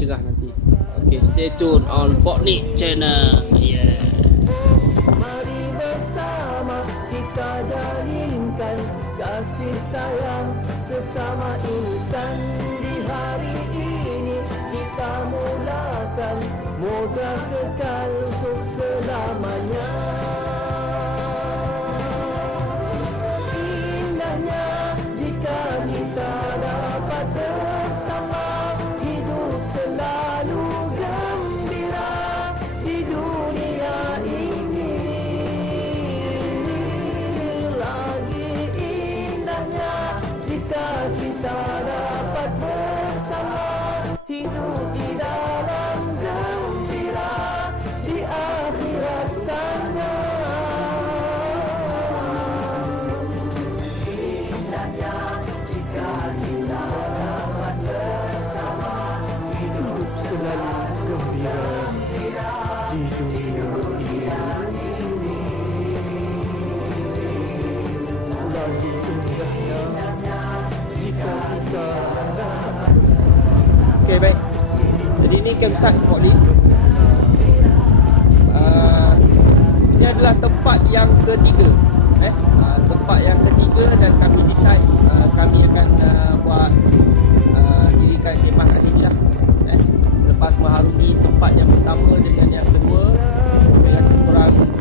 cerah nanti. Okay, stay tune on POK NIK Channel. Yeah. Mari bersama kita jalinkan kasih sayang sesama insan. Di hari ini kita mulakan, moga kekal untuk selamanya. Indahnya jika kita dapat bersama, hidup selalu gembira di dunia ini. Lagi indahnya jika kita dapat bersama, hidup di dalam gembira di akhirat sana. Indahnya jika kita dapat bersama, hidup selalu gembira di dunia ini. Lagi indahnya jika kita dapat bersama. Okay, baik. Jadi ini campsite POK NIK. Ini adalah tempat yang ketiga. Tempat yang ketiga dan kami decide kami akan buat dirikan khemah kat sini lah. Lepas mengharungi tempat yang pertama dengan yang kedua, saya rasa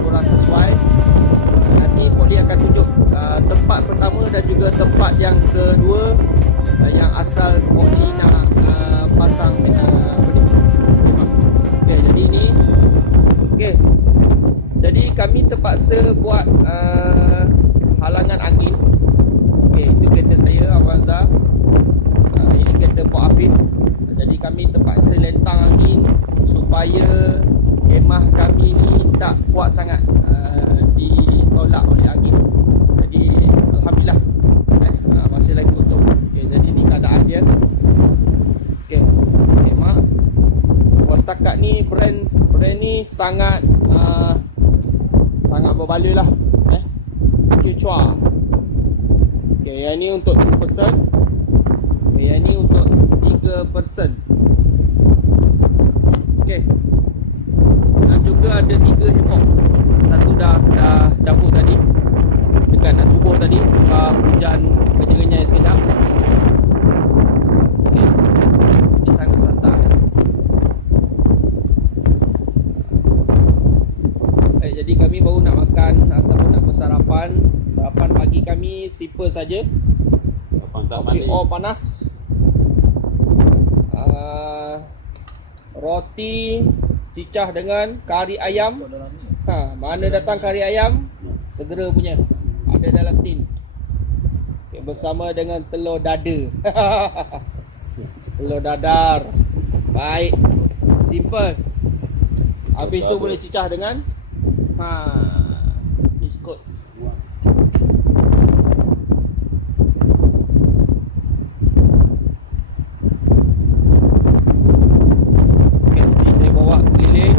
kurang sesuai. Nanti POK NIK akan tunjuk tempat pertama dan juga tempat yang kedua yang asal POK NIK nak pasang khemah. Okay, jadi ini okay. Jadi kami terpaksa buat halangan angin. Okay, itu kereta saya, Avanza. Ini kereta Pak Afif. Jadi kami terpaksa lentang angin supaya khemah kami ni tak kuat sangat ditolak oleh angin. Jadi Alhamdulillah masih lagi utuh. Okay, jadi ni keadaan dia. Okay, khemah. Buat setakat ni brand ni sangat berbaloi lah. Cucua. Okay, yang ni untuk 2 person. Okay, yang ni untuk 3 person. Okay. Dan juga ada 3 hemok. Satu dah cabut tadi, dekat nak subuh tadi sebab hujan kenyai sekejap. Okay. Ini sangat santai. Jadi kami baru nak makan ataupun nak bersarapan. Sarapan pagi kami simple saja. Sarapan tak Kopi manis. panas. Roti cicah dengan kari ayam. Mana datang kari ayam? Segera punya. Ada dalam tin. Okay, bersama dengan telur dada. Telur dadar. Baik. Simple. Habis tu boleh cicah dengan biskut. Okay, ni saya bawa keliling.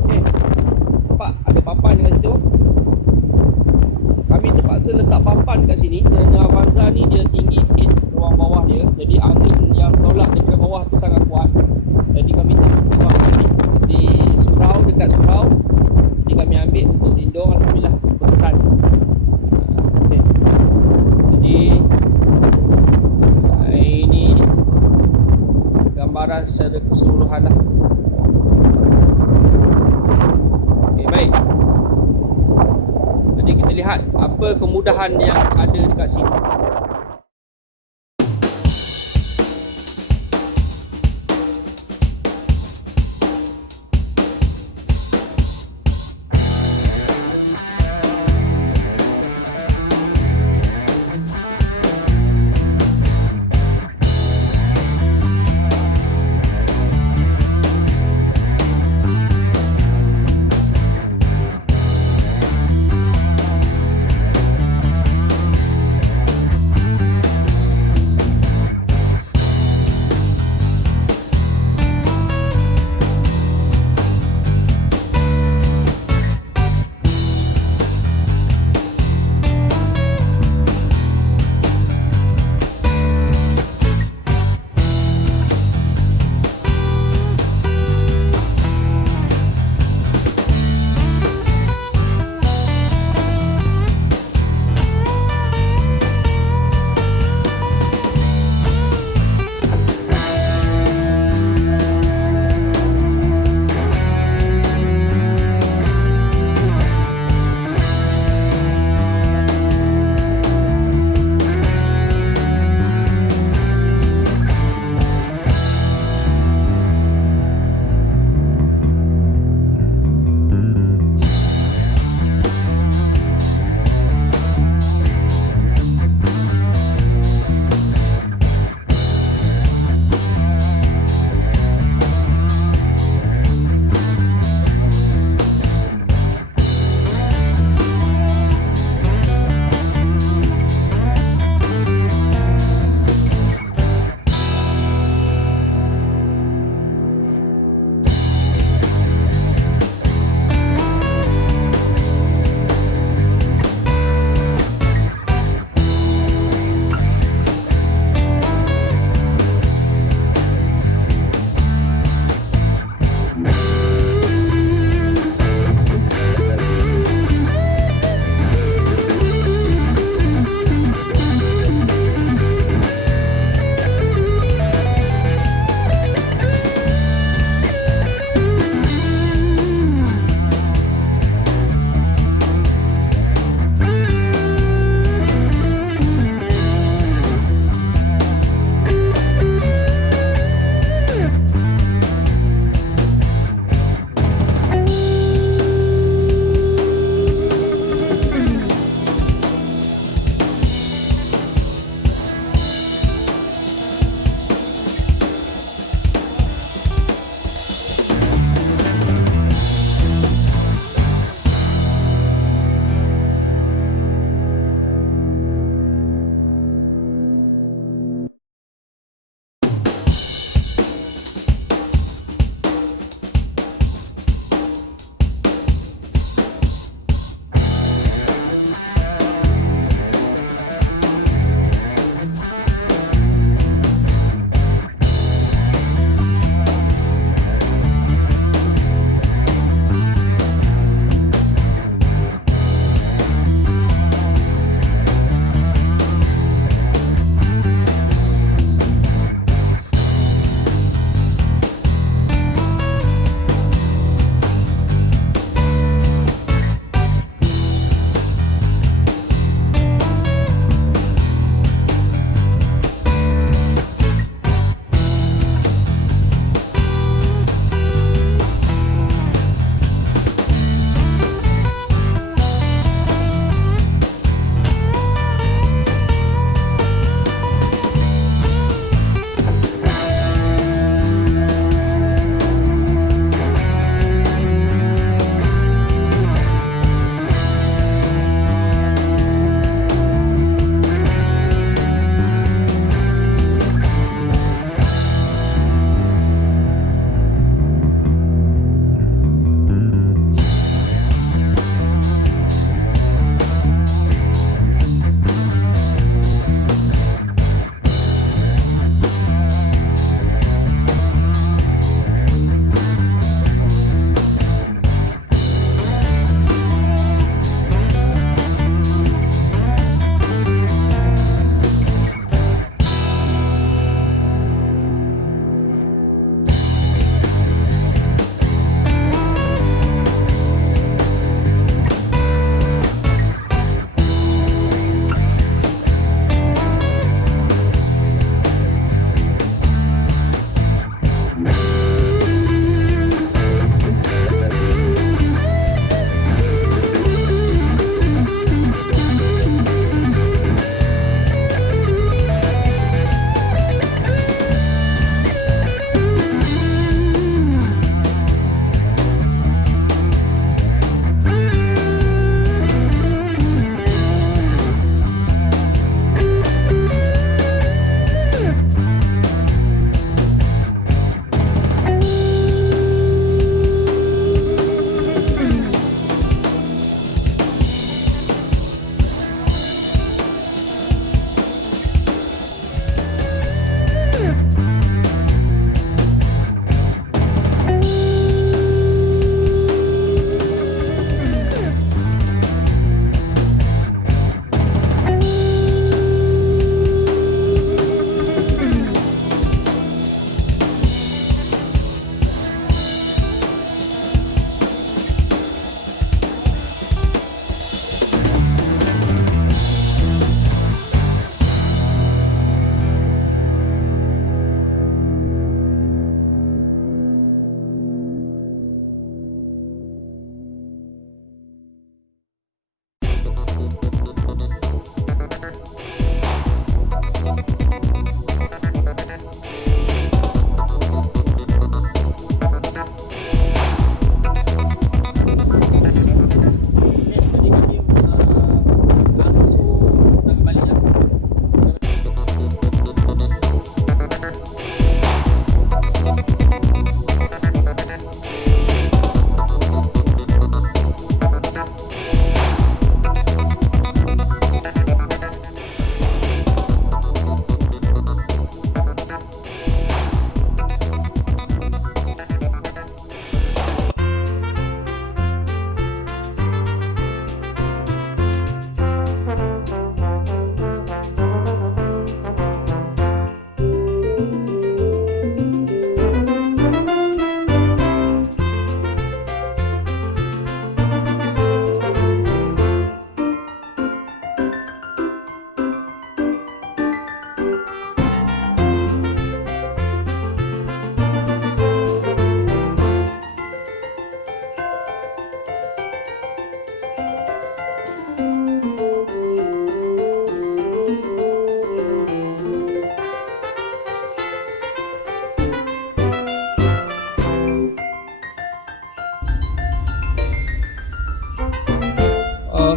Okay. Pak, ada papan dekat situ. Kami terpaksa letak papan kat sini kerana Avanza ni dia tinggi sikit ruang bawah dia. Jadi angin yang tolak daripada bawah tu sangat kuat. Jadi kami tengok di surau, dekat surau. Jadi kami ambil untuk lindung, alhamdulillah berkesan. Okay. Jadi ini gambaran secara keseluruhan lah. Okay, baik. Jadi kita lihat apa kemudahan yang ada dekat sini.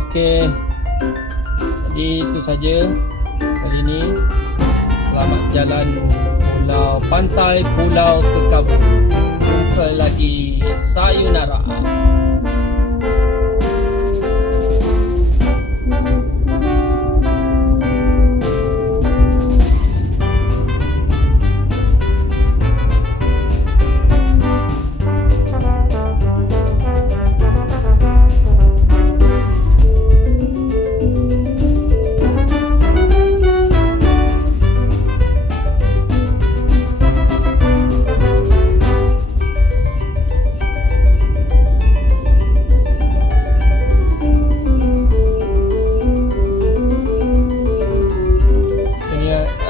Okey. Jadi itu saja kali ini. Selamat jalan Pulau Pantai, Pulau Kekabu. Jumpa lagi. Sayonara.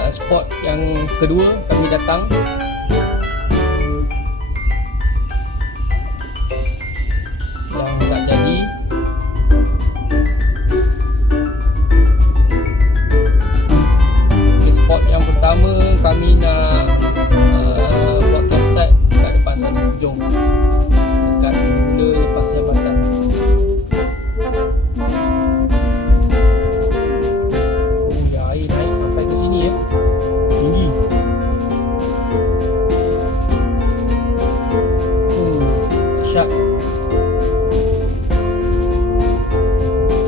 Spot yang kedua kami datang. Yang tak jadi. Okay, spot yang pertama kami nak buat campsite kat depan sana, hujung dekat mula lepas jambatan. Air naik sampai ke sini ya. Tinggi. Dahsyat.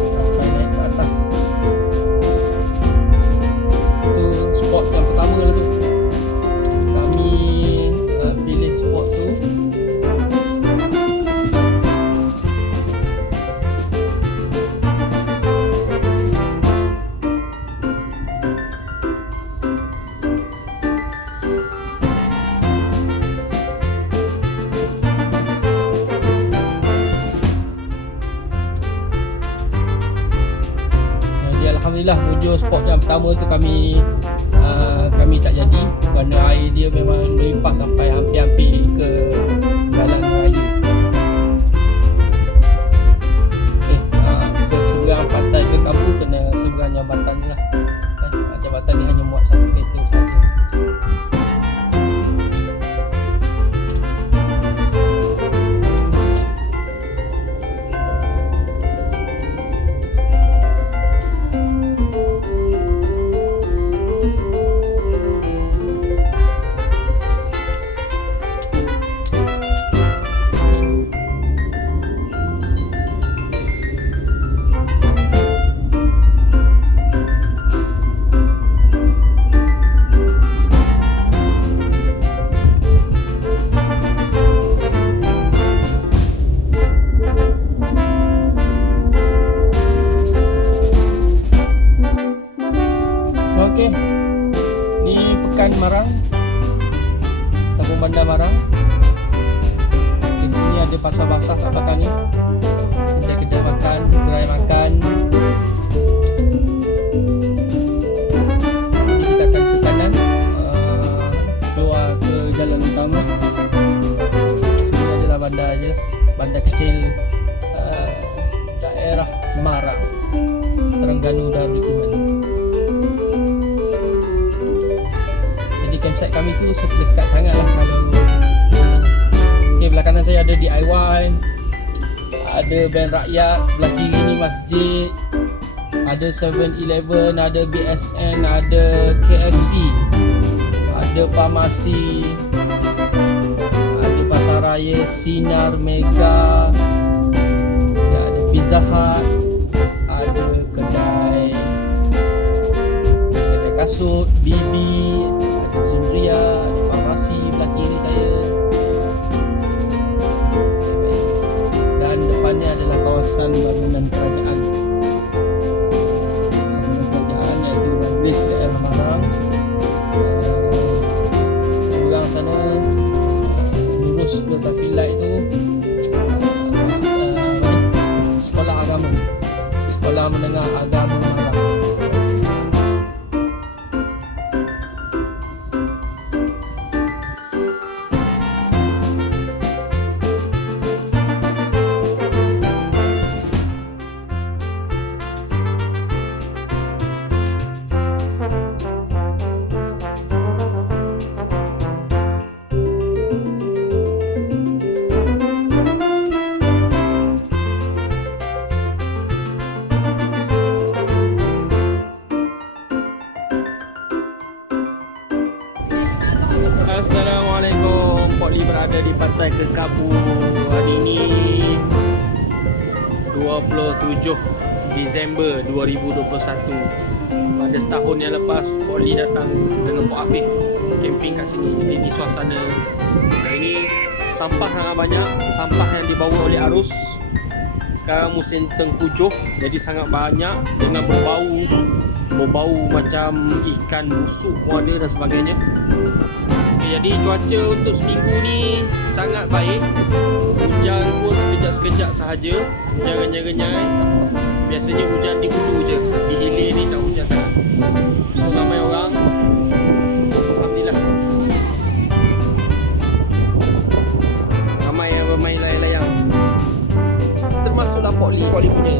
Sampai naik ke atas. Itu spot yang pertama lah tu. Kami pilih spot tu. Alhamdulillah wujud spot yang pertama tu kami tak jadi kerana air dia memang melimpah sampai hampir-hampir ke jalan raya. Ke seberang pantai Kekabu kena seberang jambatan ni lah. Jambatan ni hanya muat satu kereta sahaja. Okey. Ni pekan Marang. Ataupun bandar Marang. Di sini ada pasar basah kat belakang ni. Kedai-kedai makan, gerai makan. Jadi kita akan ke kanan, keluar ke jalan utama. Sini adalah bandar je, bandar kecil daerah Marang, Terengganu dan Doakan. Campsite kami tu dekat sangat lah kalau okay, belah kanan saya ada DIY, ada band rakyat, sebelah kiri ni masjid, ada 7-Eleven, ada BSN, ada KFC, ada farmasi, ada pasar raya, Sinar Mega, ada Pizza Hut, ada kedai kasut, Bibi, Sundria, ada farmasi belah kiri saya. Dan depannya adalah kawasan bangunan kerajaan. Bangunan kerajaan iaitu Majlis Daerah Marang. Seberang sana lurus ke Tafilat itu sekolah agama, sekolah menengah agama Marang. 27 Disember 2021. Pada setahun yang lepas Poli datang dengan Pak Afif camping kat sini. Jadi ni suasana. Ini sampah sangat banyak, sampah yang dibawa oleh arus. Sekarang musim tengkujuh, jadi sangat banyak dengan berbau macam ikan busuk pun ada dan sebagainya. Okay, jadi cuaca untuk seminggu ni sangat baik. Hujan pun sekejap-sekejap sahaja, rengai-rengai. Biasanya hujan di hulu je, di hilir ni tak hujan sangat. So ramai orang, alhamdulillah, ramai yang bermain layang-layang. Termasuklah Poli punya.